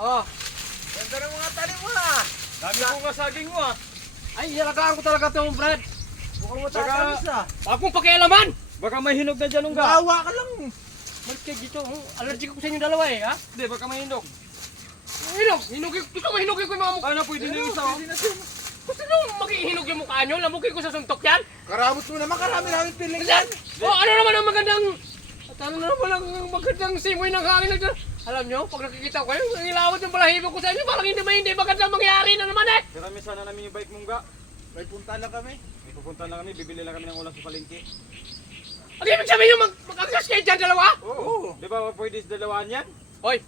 Oh. Ganda ng mga tanim mo ah. Dami ko nga saging mo ah. Ay, halagaan ko talaga itong Brad. Mukhang matatamis ah. Akong pakialaman. Baka may hinog na dyan Ungga. Gawa ka lang. Malikig dito. Allergic ko sa inyo dalawa eh, ha? Hindi, baka may hinog. Hinog. Hinugin. Gusto mo hinugin ko yung mga mukha. Ano, pwede na yung isa oh. Gusto nyo maghihinog yung mukha nyo? Lamugin ko sa suntok yan? Karamot mo naman, karami namin piling Yan! O ano naman ang magandang... At ano naman ang magandang simoy ng hangin na... Alam nyo, pag nakikita ko kayo, ang ilawad yung balahibo ko sa inyo, parang hindi magandang mangyari na naman eh! Pero may sana namin yung bike mo Ungga. May punta lang kami. May pupunta na kami, bibili lang kami ng ulam sa palengke. Ang ibig sabihin nyo, mag-agras kayo dyan dalawa? Oo. Di ba pwede sa dalawaan yan? Hoy,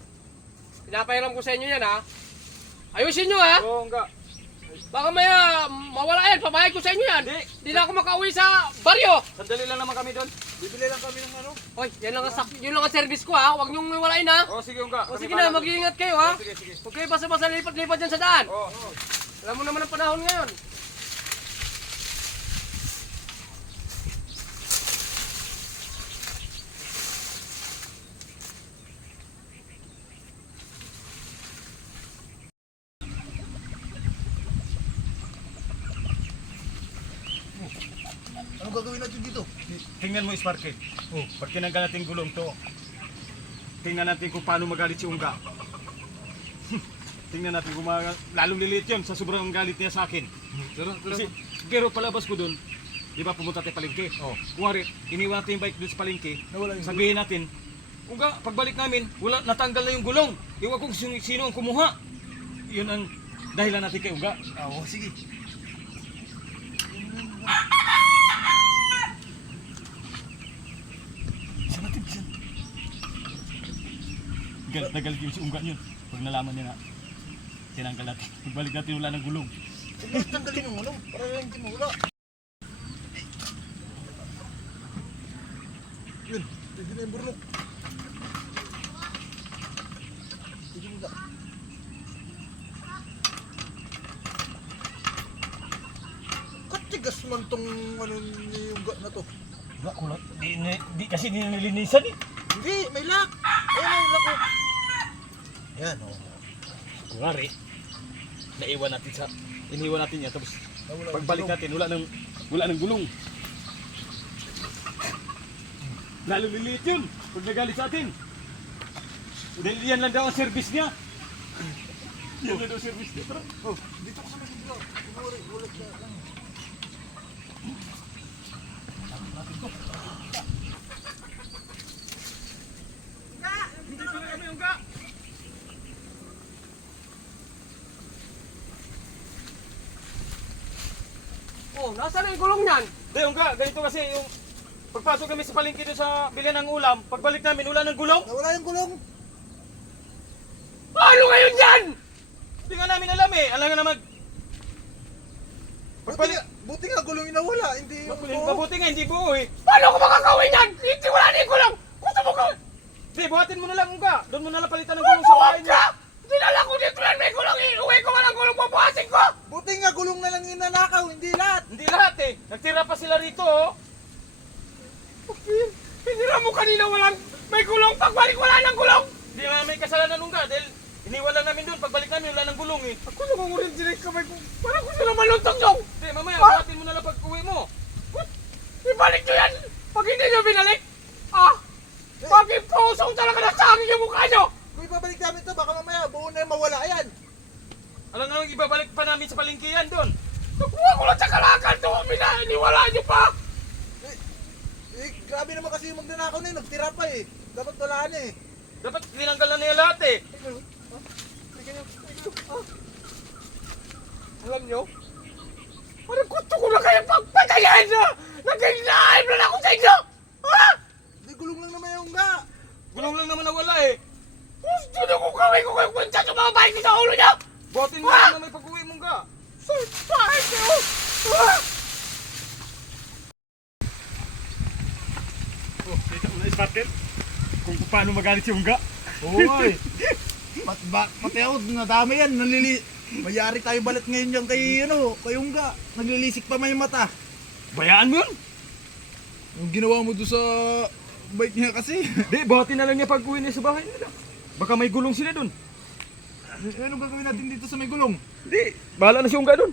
pinapahiram ko sa inyo yan ha. Ayusin nyo ha. Oo Ungga. Baka may mawala yan, pabayad ko sa inyo yan. Di. Di na ako makauwi sa baryo. Sandali lang naman kami doon. Bibili lang kami ng ano. Hoy, yun lang ang service ko ha. Huwag niyong walain ha. Oo, sige Ungga. O Kami sige na, bahala. mag-iingat kayo ha. Sige, sige. Huwag kayo basta-basta lipat-lipat dyan sa daan. Oo. Alam mo naman ang panahon ngayon. Anong gagawin natin dito? Tingnan mo Sparky. Oh, pag tinanggal natin gulong to, tingnan natin kung paano magalit si Ungga. Tingnan natin kung lalong liliit yun sa sobrang galit niya sa akin. Pero palabas ko dun, di ba pumunta tayo palengke? Oh. Kuwari, iniwan natin yung bike dun sa palengke, sabihin natin, Ungga, pagbalik namin, wala, natanggal na yung gulong. Iwan kung sino ang kumuha. Yun ang dahilan natin kay Ungga. Oo, sige. Galit na galit yung si Ungga yun. Pag nalaman niya na, tinanggal natin. Pagbalik natin wala ng gulong. Sige, tanggalin yung ano. Para lang hindi mawala. Yun, pwede na yung burnok. Pwede mo na. Katigas man tong ano yung ga na to. Wala, kulat. Di kasi nililinisan eh. Hindi, may lock. Ayun ang lock ko. Yan, oh. Kunwari, iniwan natin yan, tapos Nawala yung pagbalik gulong. natin, wala ng gulong. Lalo liliit yun, pag nagalit sa atin. Dahil yan lang daw ang service niya. Yan lang daw ang service niya. Tara. Oh, dito ko sa may bigla. Kunwari, ulit na lang. Hindi pala kami yung ka. Oh, nasaan ang gulong niyan? Hindi, yung ka, ganito kasi yung pagpasok kami sa palengke doon sa bilihan ng ulam, pagbalik namin, wala ng gulong. Nawala yung gulong. Paano ngayon yan? Hindi nga namin alam eh. Alam nga naman. Buti nga gulong yung nawala, hindi yung buo. Mabuti nga, hindi buo eh. Paano ko makakawin yan? Hindi wala na yung gulong. Gusto mo ko? Hindi, buhatin mo na lang ka. Doon mo na lang palitan ng gulong sa bahay Huwag niya. ka! Dinala ko dito yan, may gulong. Iuwi ko walang gulong, pabuhasin ko. Buti nga gulong na lang inanakaw, hindi lahat. Hindi lahat eh. Nagtira pa sila rito oh. Pinira mo kanina walang may gulong. Pagbalik wala nang gulong. Hindi naman may kasalanan nung ka dahil iniwan lang namin doon. Pagbalik namin wala ng gulong eh. Ako na kung rin direct kamay ko. Parang gusto na maluntog yung. Hindi, mamaya buhatin mo na lang pag uwi mo. Ibalik nyo yan. Pag hindi nyo binalik. Bakit pusong talaga na sa akin yung mukha nyo. Kung ibabalik namin to, baka mamaya buo na yung mawala yan. Alam nga ibabalik pa namin sa palengke yan doon. Nakuha ko lang sa kalakal to. Iniwala nyo pa. Grabe naman kasi yung magnanakaw na yun, nagtira pa eh. Dapat wala na eh. Dapat tinanggal na niya lahat eh. Alam nyo? Parang gusto ko na kayo pagpatayan na. Nag-exile na ako sa inyo. Ha? Hindi, gulong lang naman yung nga. Gulong lang naman nawala eh. Gusto nyo ko gawin ko kayo kwenta sa mga bahay ko sa ulo nyo. Buhatin mo na may pag-uwi mong ka. Sa bahay nyo. Ha? Oh, dito mo na ispartin. Kung paano magalit si Ungga. Oy. Pati ako, nadami yan. Mayari tayo balat ngayon yan kay, kay Ungga. Naglilisik pa may mata. Bayaan mo yun. Yung ginawa mo doon sa bike niya kasi. Di, buhatin na lang niya pag uwi niya sa bahay nila. Baka may gulong sila dun. Ano gagawin natin dito sa may gulong? Hindi, bahala na si Ungga doon.